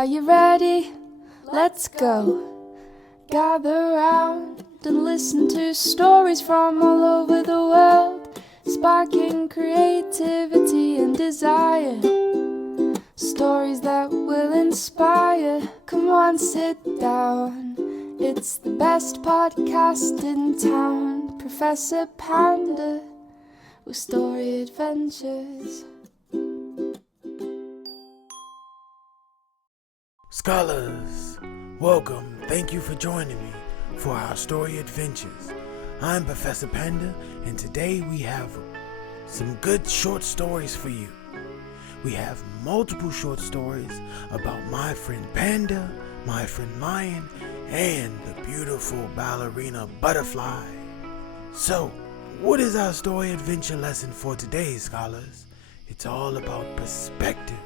Are you ready? Let's go. Gather round and listen to stories from all over the world, sparking creativity and desire. Stories that will inspire. Come on, sit down. It's the best podcast in town. Professor Panda with story adventures. Scholars, welcome. Thank you for joining me for our story adventures. I'm Professor Panda, and today we have some good short stories for you. We have multiple short stories about my friend Panda, my friend Lion, and the beautiful ballerina butterfly. So, what is our story adventure lesson for today, scholars? It's all about perspective.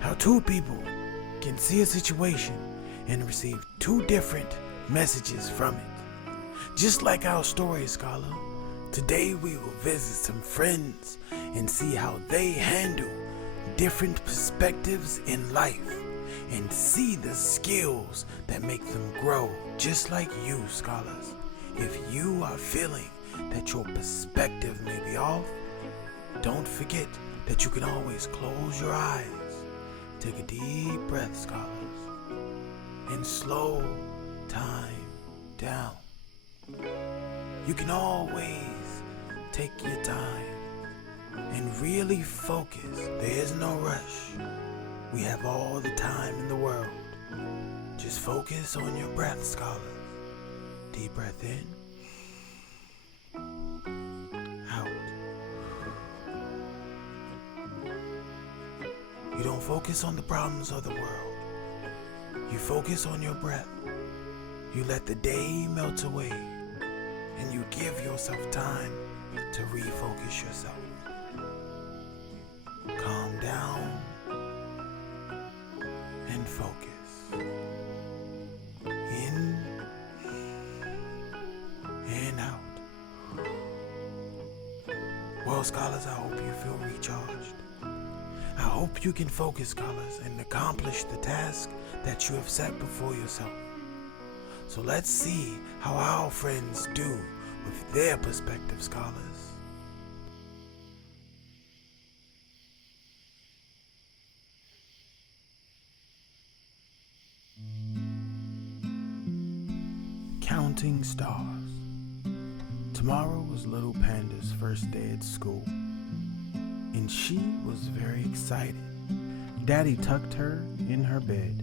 How two people can see a situation and receive two different messages from it. Just like our story, scholar, today we will visit some friends and see how they handle different perspectives in life and see the skills that make them grow, just like you, scholars. If you are feeling that your perspective may be off, don't forget that you can always close your eyes. Take a deep breath, scholars, and slow time down. You can always take your time and really focus. There is no rush. We have all the time in the world. Just focus on your breath, scholars. Deep breath in, out. You don't focus on the problems of the world. You focus on your breath. You let the day melt away, and you give yourself time to refocus yourself. Calm down and focus. In and out. Well, scholars, I hope you feel recharged. I hope you can focus, scholars, and accomplish the task that you have set before yourself. So let's see how our friends do with their perspective, scholars. Counting stars. Tomorrow was little Panda's first day at school, and she was very excited. Daddy tucked her in her bed,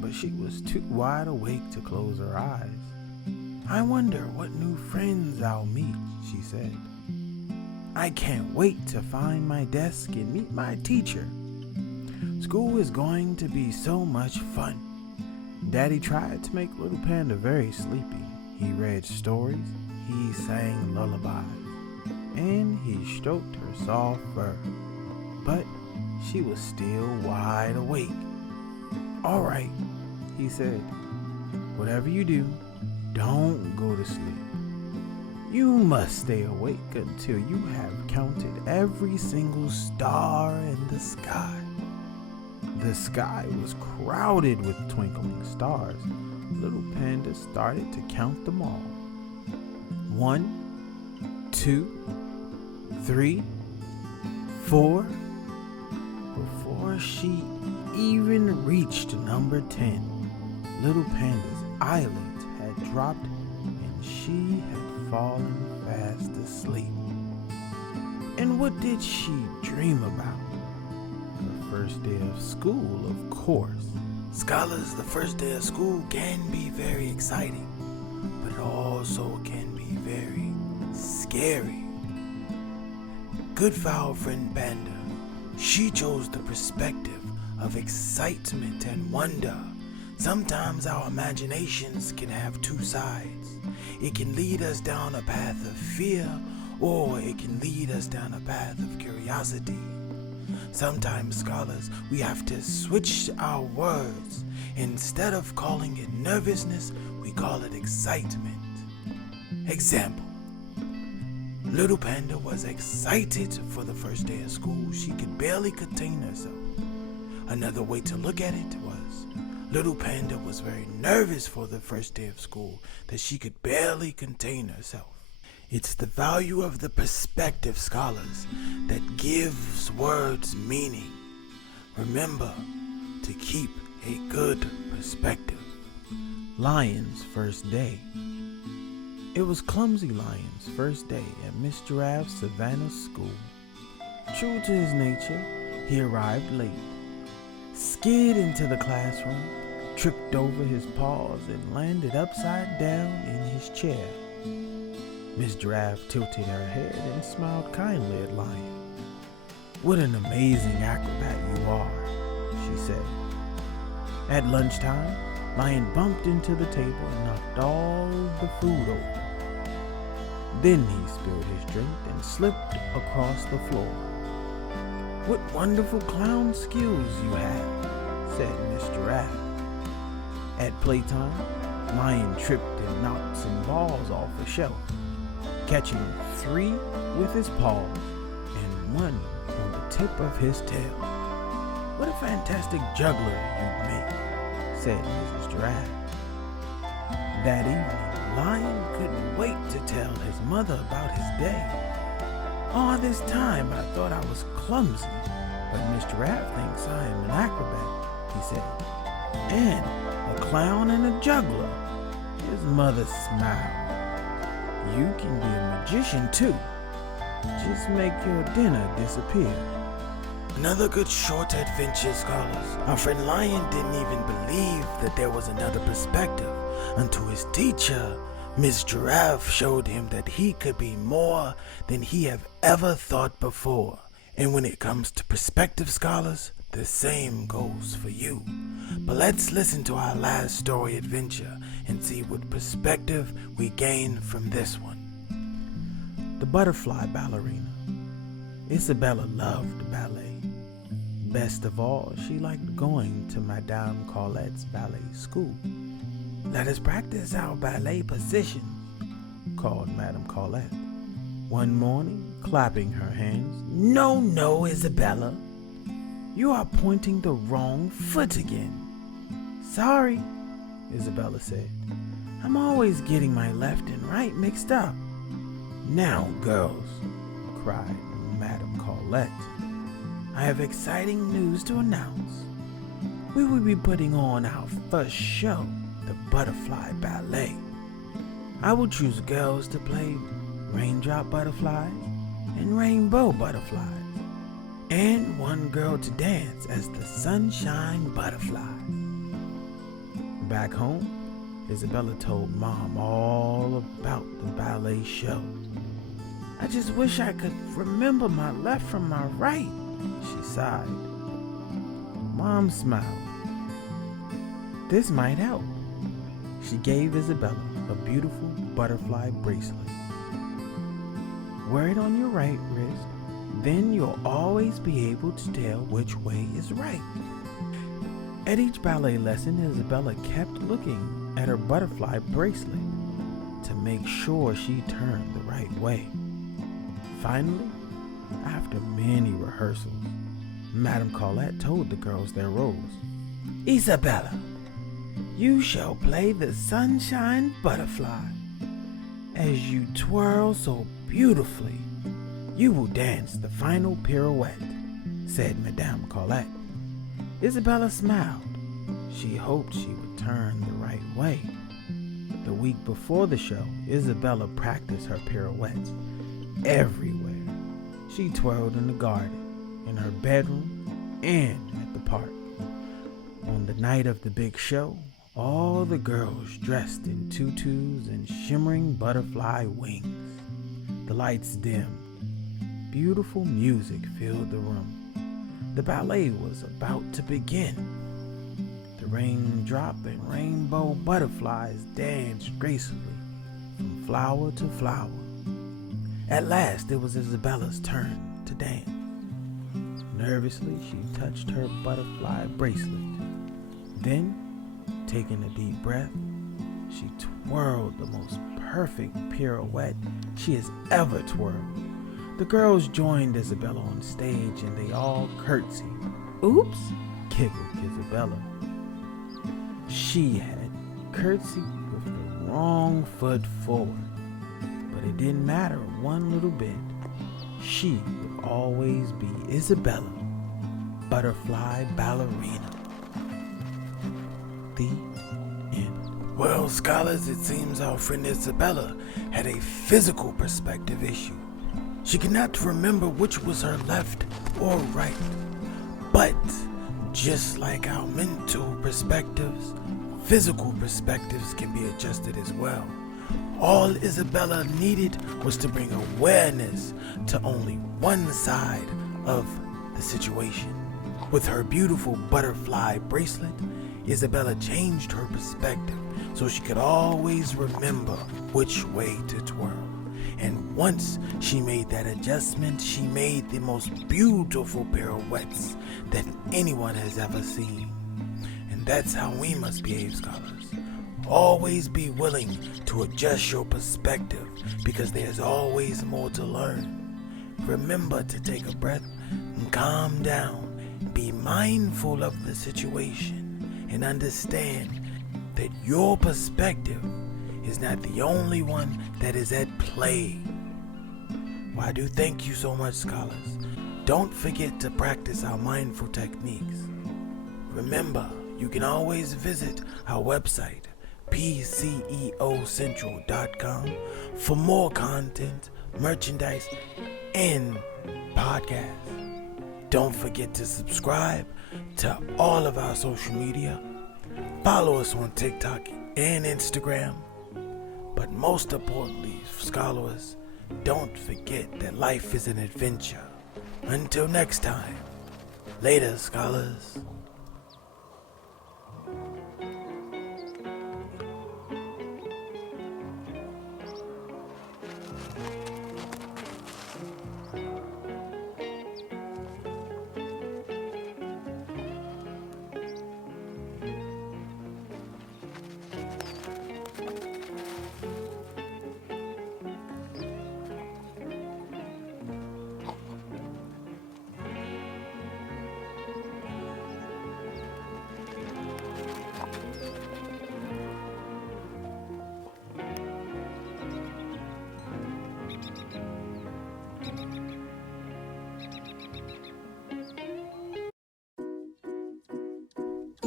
but she was too wide awake to close her eyes. I wonder what new friends I'll meet, she said. I can't wait to find my desk and meet my teacher. School is going to be so much fun. Daddy tried to make little Panda very sleepy. He read stories, he sang lullabies, and he stroked her soft fur. But she was still wide awake. All right, he said, whatever you do, don't go to sleep. You must stay awake until you have counted every single star in the sky. The sky was crowded with twinkling stars. Little Panda started to count them all. 1, 2, 3, 4. Before she even reached number 10, little Panda's eyelids had dropped and she had fallen fast asleep. And what did she dream about? Her first day of school, of course. Scholars, the first day of school can be very exciting, but it also can be very scary. Good for our friend Panda. She chose the perspective of excitement and wonder. Sometimes our imaginations can have two sides. It can lead us down a path of fear, or it can lead us down a path of curiosity. Sometimes, scholars, we have to switch our words. Instead of calling it nervousness, we call it excitement. Example. Little Panda was excited for the first day of school. She could barely contain herself. Another way to look at it was, little Panda was very nervous for the first day of school, that she could barely contain herself. It's the value of the perspective, scholars, that gives words meaning. Remember to keep a good perspective. Lion's first day. It was Clumsy Lion's first day at Miss Giraffe's Savannah school. True to his nature, he arrived late, skid into the classroom, tripped over his paws, and landed upside down in his chair. Miss Giraffe tilted her head and smiled kindly at Lion. "What an amazing acrobat you are," she said. At lunchtime, Lion bumped into the table and knocked all the food over. Then he spilled his drink and slipped across the floor. "What wonderful clown skills you have," said Miss Giraffe. At playtime, Lion tripped and knocked some balls off a shelf, catching 3 with his paws and 1 on the tip of his tail. "What a fantastic juggler you'd make," said Mrs. Giraffe. That evening, Lion couldn't wait to tell his mother about his day. "All this time I thought I was clumsy, but Miss Giraffe thinks I am an acrobat," he said, "and a clown and a juggler." His mother smiled. "You can be a magician too. Just make your dinner disappear." Another good short adventure, scholars. Our friend Lion didn't even believe that there was another perspective until his teacher, Miss Giraffe, showed him that he could be more than he have ever thought before. And when it comes to perspective, scholars, the same goes for you. But let's listen to our last story adventure and see what perspective we gain from this one. The Butterfly Ballerina. Isabella loved ballet. Best of all, she liked going to Madame Collette's ballet school. "Let us practice our ballet position," called Madame Colette one morning, clapping her hands. No, Isabella. You are pointing the wrong foot again." "Sorry," Isabella said. "I'm always getting my left and right mixed up." "Now, girls," cried Madame Colette, "I have exciting news to announce. We will be putting on our first show, the Butterfly Ballet. I will choose girls to play raindrop butterflies and rainbow butterflies, and one girl to dance as the sunshine butterfly." Back home, Isabella told Mom all about the ballet show. "I just wish I could remember my left from my right," she sighed. Mom smiled. "This might help." She gave Isabella a beautiful butterfly bracelet. "Wear it on your right wrist, then you'll always be able to tell which way is right." At each ballet lesson, Isabella kept looking at her butterfly bracelet to make sure she turned the right way. Finally, after many rehearsals, Madame Colette told the girls their roles. "Isabella, you shall play the sunshine butterfly. As you twirl so beautifully, you will dance the final pirouette," said Madame Colette. Isabella smiled. She hoped she would turn the right way. The week before the show, Isabella practiced her pirouettes everywhere. She twirled in the garden, in her bedroom, and at the park. On the night of the big show, all the girls dressed in tutus and shimmering butterfly wings. The lights dimmed. Beautiful music filled the room. The ballet was about to begin. The raindrop and rainbow butterflies danced gracefully from flower to flower. At last, it was Isabella's turn to dance. Nervously, she touched her butterfly bracelet. Then, taking a deep breath, she twirled the most perfect pirouette she has ever twirled. The girls joined Isabella on stage and they all curtsied. "Oops, giggled Isabella. She had curtsied with the wrong foot forward, but it didn't matter one little bit. She would always be Isabella, butterfly ballerina. The end. Well, scholars, it seems our friend Isabella had a physical perspective issue. She could not remember which was her left or right. But just like our mental perspectives, physical perspectives can be adjusted as well. All Isabella needed was to bring awareness to only one side of the situation. With her beautiful butterfly bracelet, Isabella changed her perspective so she could always remember which way to twirl. And once she made that adjustment, she made the most beautiful pirouettes that anyone has ever seen. And that's how we must behave, scholars. Always be willing to adjust your perspective because there's always more to learn. Remember to take a breath and calm down. Be mindful of the situation and understand that your perspective is not the only one that is at play. Well, I do thank you so much, scholars. Don't forget to practice our mindful techniques. Remember, you can always visit our website, pceocentral.com, for more content, merchandise, and podcasts. Don't forget to subscribe to all of our social media. Follow us on TikTok and Instagram. But most importantly, scholars, don't forget that life is an adventure. Until next time, later, scholars.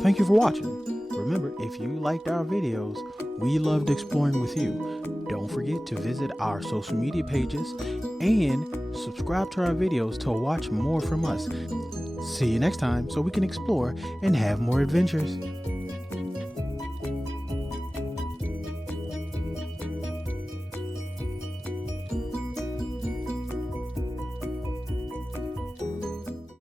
Thank you for watching. Remember, if you liked our videos, we loved exploring with you. Don't forget to visit our social media pages and subscribe to our videos to watch more from us. See you next time so we can explore and have more adventures.